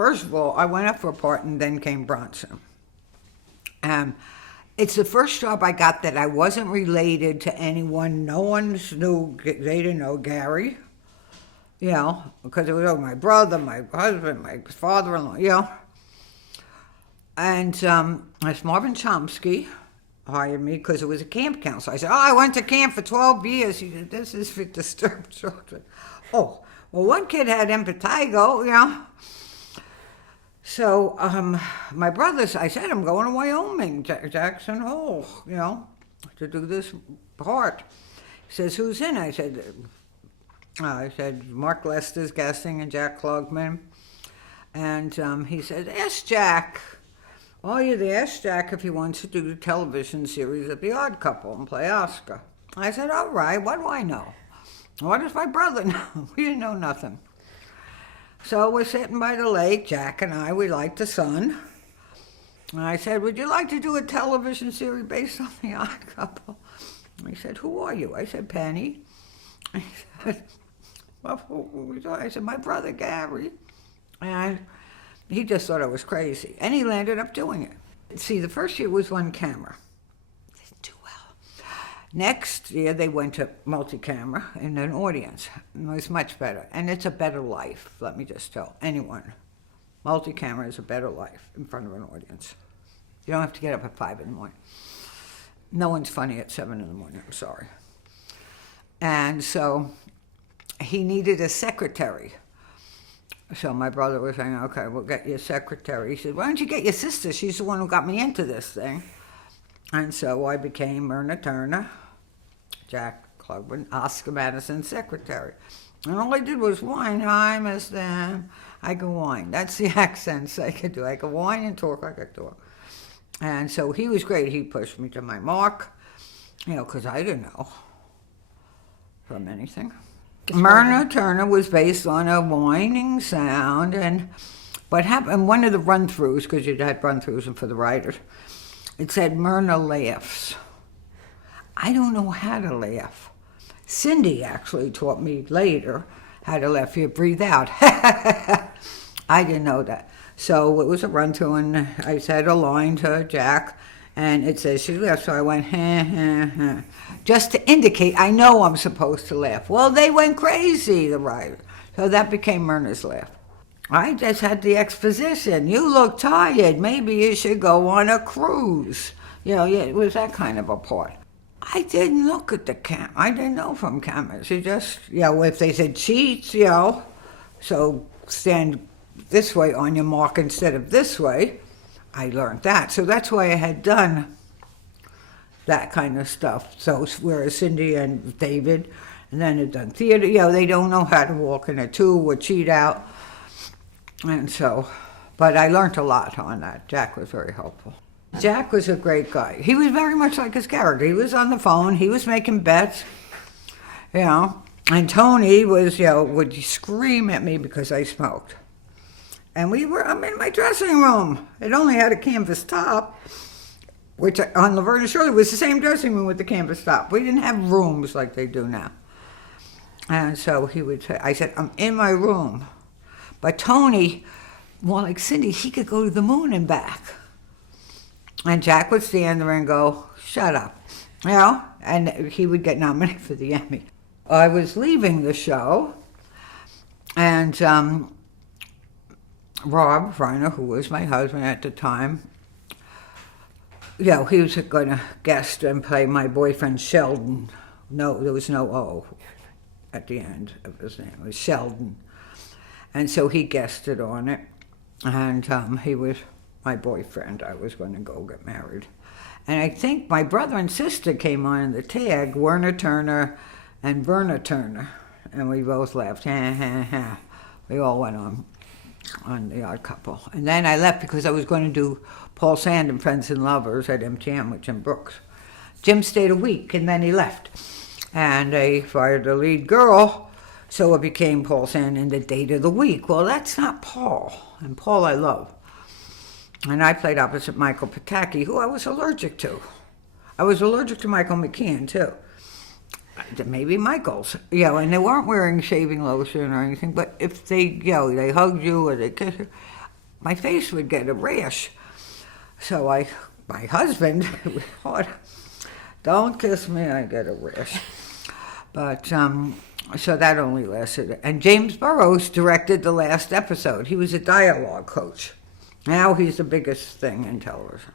First of all, I went up for a part, and then came Bronson. It's the first job I got that I wasn't related to anyone. No one knew, they didn't know Gary, you know, because it was my brother, my husband, my father-in-law, you know. And this Marvin Chomsky hired me because it was a camp counselor. I said, I went to camp for 12 years. He said, this is for disturbed children. Oh, well, one kid had impetigo, you know. So my brothers, I said, I'm going to Wyoming, Jackson Hole, you know, to do this part. He says, who's in? I said, Mark Lester's guessing and Jack Klugman. And he said, ask Jack. Oh, you ask Jack if he wants to do the television series of The Odd Couple and play Oscar. I said, all right, what do I know? What does my brother know? We didn't know nothing. So we're sitting by the lake, Jack and I, we liked the sun. And I said, would you like to do a television series based on The Odd Couple? He said, who are you? I said, Penny. He said, well, who are you? I said, my brother Gary. And he just thought I was crazy. And he landed up doing it. See, the first year was one camera. Didn't do well. Next year, they went to multi-camera in an audience. It was much better. And it's a better life, let me just tell anyone. Multi-camera is a better life in front of an audience. You don't have to get up at 5 in the morning. No one's funny at 7 in the morning, I'm sorry. And so he needed a secretary. So my brother was saying, okay, we'll get you a secretary. He said, why don't you get your sister? She's the one who got me into this thing. And so I became Myrna Turner, Jack Klugman, Oscar Madison's secretary. And all I did was whine, hi, Miss Dan. I can whine. That's the accents I could do. I could whine and talk like I talk. And so he was great. He pushed me to my mark, you know, because I didn't know from anything. Myrna Turner was based on a whining sound, and what happened, one of the run-throughs, because you had run-throughs for the writers, it said, Myrna laughs. I don't know how to laugh. Cindy actually taught me later how to laugh. You breathe out. I didn't know that. So it was a run-through, and I said a line to Jack, and it says she laughed, so I went, ha, ha, ha, just to indicate I know I'm supposed to laugh. Well, they went crazy, the writer. So that became Myrna's laugh. I just had the exposition. You look tired. Maybe you should go on a cruise. You know, it was that kind of a part. I didn't look at the camera. I didn't know from cameras. You just, you know, if they said cheats, you know, so stand this way on your mark instead of this way. I learned that. So that's why I had done that kind of stuff. So whereas Cindy and David, and then had done theater, you know, they don't know how to walk in a tube or cheat out. And so, but I learned a lot on that. Jack was very helpful. Jack was a great guy. He was very much like his character. He was on the phone. He was making bets, you know. And Tony was, you know, would scream at me because I smoked. And I'm in my dressing room. It only had a canvas top, which on Laverne and Shirley was the same dressing room with the canvas top. We didn't have rooms like they do now. And so he would say, I said, I'm in my room. But Tony, more like Cindy, he could go to the moon and back. And Jack would stand there and go, shut up, you know? And he would get nominated for the Emmy. I was leaving the show, and Rob Reiner, who was my husband at the time, you know, he was going to guest and play my boyfriend Sheldon. No, there was no O at the end of his name. It was Sheldon. And so he guested on it, and he was my boyfriend. I was going to go get married. And I think my brother and sister came on in the tag, Werner Turner and Verna Turner, and we both laughed, ha, ha, ha. We all went on The Odd Couple. And then I left because I was going to do Paul Sand and Friends and Lovers at MTM with Jim Brooks. Jim stayed a week, and then he left. And they fired the lead girl, so it became Paul Sand and the Date of the Week. Well, that's not Paul, and Paul I love. And I played opposite Michael Pataki, who I was allergic to. I was allergic to Michael McKean, too. Maybe Michael's, you know, and they weren't wearing shaving lotion or anything, but if they, you know, they hugged you or they kissed you, my face would get a rash. So my husband thought, don't kiss me, I get a rash. But so that only lasted. And James Burrows directed the last episode. He was a dialogue coach. Now he's the biggest thing in television.